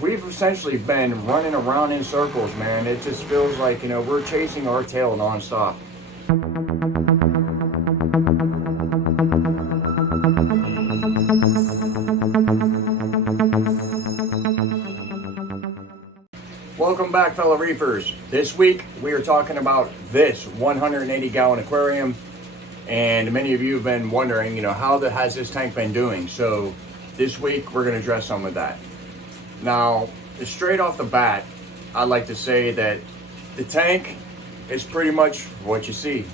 we've essentially been running around in circles, man. It just feels like, we're chasing our tail nonstop. Welcome back, fellow reefers. This week we are talking about this 180-gallon aquarium, and many of you have been wondering, how has this tank been doing? So this week we're going to address some of that. Now, straight off the bat, I'd like to say that the tank is pretty much what you see.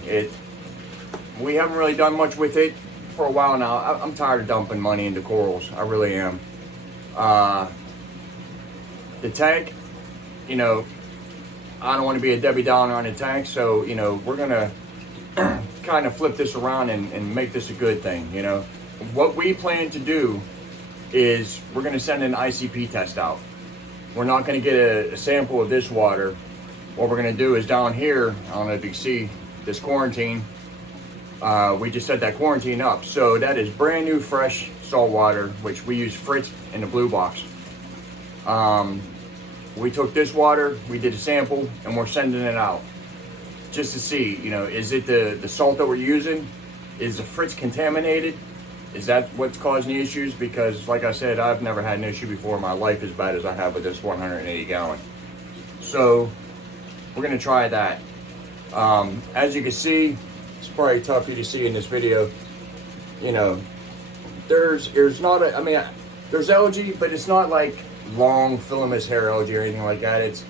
We haven't really done much with it for a while now. I'm tired of dumping money into corals. I really am. The tank, I don't want to be a Debbie Downer on the tank, so we're gonna kind of flip this around and make this a good thing. What we plan to do is we're going to send an ICP test out. We're not going to get a sample of this water. What we're going to do is down here, I don't know if you can see this quarantine, we just set that quarantine up. So that is brand new, fresh salt water, which we use Fritz in the blue box. We took this water, we did a sample, and we're sending it out just to see, is it the salt that we're using? Is the Fritz contaminated? Is that what's causing the issues? Because like I said, I've never had an issue before in my life as bad as I have with this 180 gallon. So we're gonna try that. As you can see, it's probably tough for you to see in this video. There's not there's algae, but it's not like long filamentous hair algae or anything like that. It's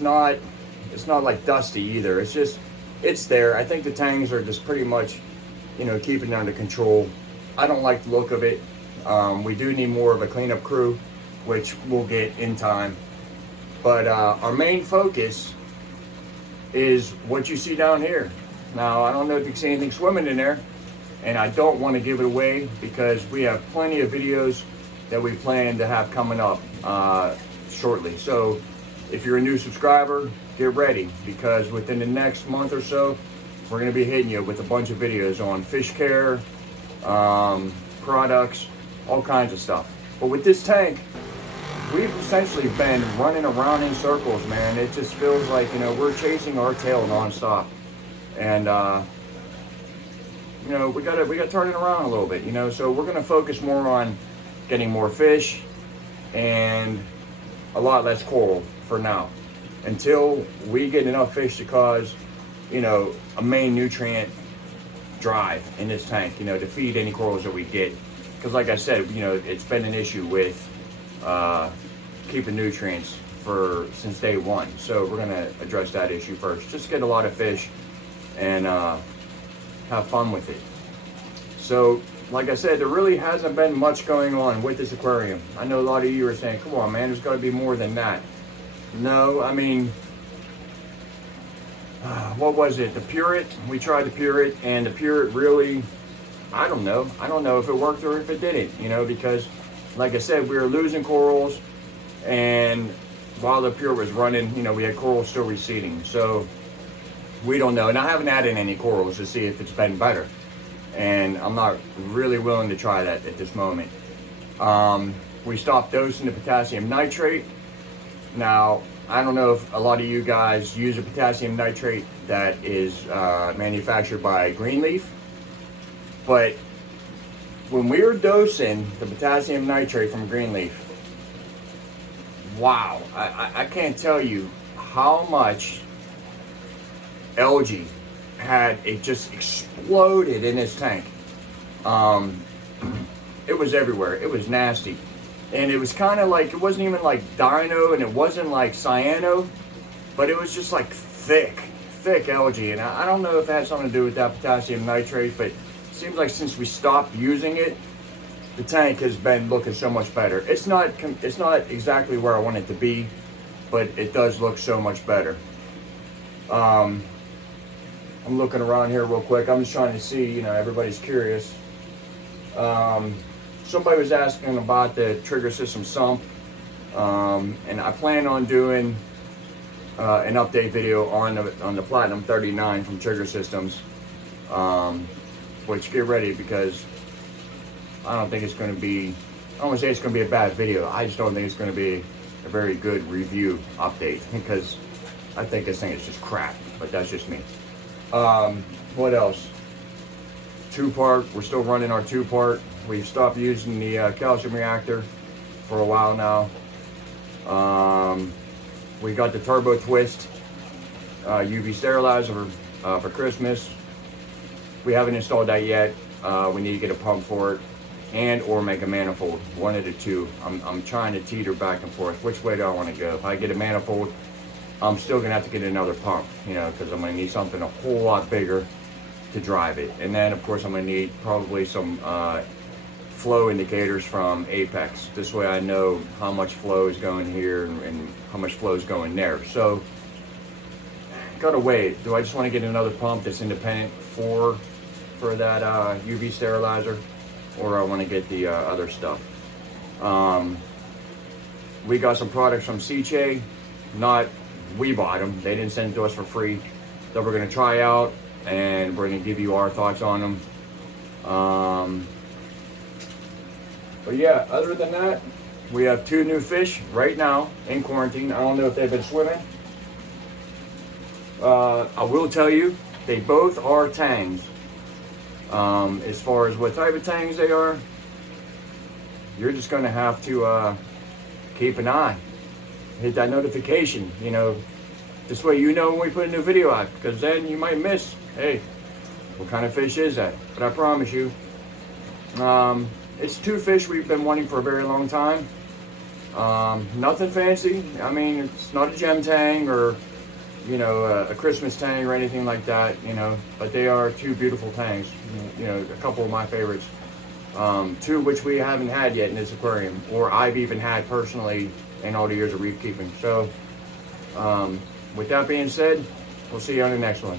not like dusty either. It's there. I think the tangs are just pretty much, keeping it under control. I don't like the look of it. We do need more of a cleanup crew, which we'll get in time. But our main focus is what you see down here. Now, I don't know if you can see anything swimming in there, and I don't want to give it away because we have plenty of videos that we plan to have coming up shortly. So if you're a new subscriber, get ready, because within the next month or so, we're going to be hitting you with a bunch of videos on fish care, products, all kinds of stuff. But with this tank, we've essentially been running around in circles, man. It just feels like, we're chasing our tail nonstop. And, we got to turn it around a little bit, so we're going to focus more on getting more fish and a lot less coral for now, until we get enough fish to cause, a main nutrient drive in this tank, to feed any corals that we get. Because like I said, it's been an issue with keeping nutrients since day one. So we're gonna address that issue first. Just get a lot of fish and have fun with it. So like I said, there really hasn't been much going on with this aquarium. I know a lot of you are saying, come on, man, there's got to be more than that. No, what was it? The Pureit? We tried the Pureit, and the Pureit really, I don't know if it worked or if it didn't, because like I said, we were losing corals, and while the Pureit was running, we had corals still receding. So we don't know, and I haven't added any corals to see if it's been better. And I'm not really willing to try that at this moment. We stopped dosing the potassium nitrate. Now, I don't know if a lot of you guys use a potassium nitrate that is manufactured by Greenleaf, but when we were dosing the potassium nitrate from Greenleaf, wow, I can't tell you how much algae it just exploded in this tank. It was everywhere. It was nasty. And it was kind of like, it wasn't even like dino, and it wasn't like cyano, but it was just like thick algae. And I don't know if it had something to do with that potassium nitrate, but it seems like since we stopped using it, the tank has been looking so much better. It's not exactly where I want it to be, but it does look so much better. I'm looking around here real quick. I'm just trying to see, everybody's curious. Somebody was asking about the trigger system sump, and I plan on doing an update video on the Platinum 39 from Trigger Systems, which get ready, because I don't think it's going to be I don't want to say it's going to be a bad video. I just don't think it's going to be a very good review update because I think this thing is just crap, but that's just me. What else? 2-part, we're still running our 2-part. We've stopped using the calcium reactor for a while now. We got the turbo twist UV sterilizer for Christmas. We haven't installed that yet. We need to get a pump for it and or make a manifold, one of the two. I'm trying to teeter back and forth. Which way do I want to go? If I get a manifold, I'm still gonna have to get another pump, you know, because I'm gonna need something a whole lot bigger to drive it. And then of course I'm gonna need probably some flow indicators from Apex. This way I know how much flow is going here and how much flow is going there. So gotta weigh. Do I just want to get another pump that's independent for that UV sterilizer, or I want to get the other stuff? We got some products from CJ. Not we bought them. They didn't send it to us for free. That we're gonna try out, and we're gonna give you our thoughts on them. But yeah, other than that, we have 2 new fish right now in quarantine. I don't know if they've been swimming. I will tell you, they both are tangs. As far as what type of tangs they are, you're just gonna have to keep an eye. Hit that notification, you know. This way you know when we put a new video out, because then you might miss, hey, what kind of fish is that? But I promise you, it's 2 fish we've been wanting for a very long time. Nothing fancy. I mean, it's not a gem tang or, you know, a Christmas tang or anything like that, you know, but they are 2 beautiful tangs. You know, a couple of my favorites. 2 which we haven't had yet in this aquarium, or I've even had personally in all the years of reef keeping. So, with that being said, we'll see you on the next one.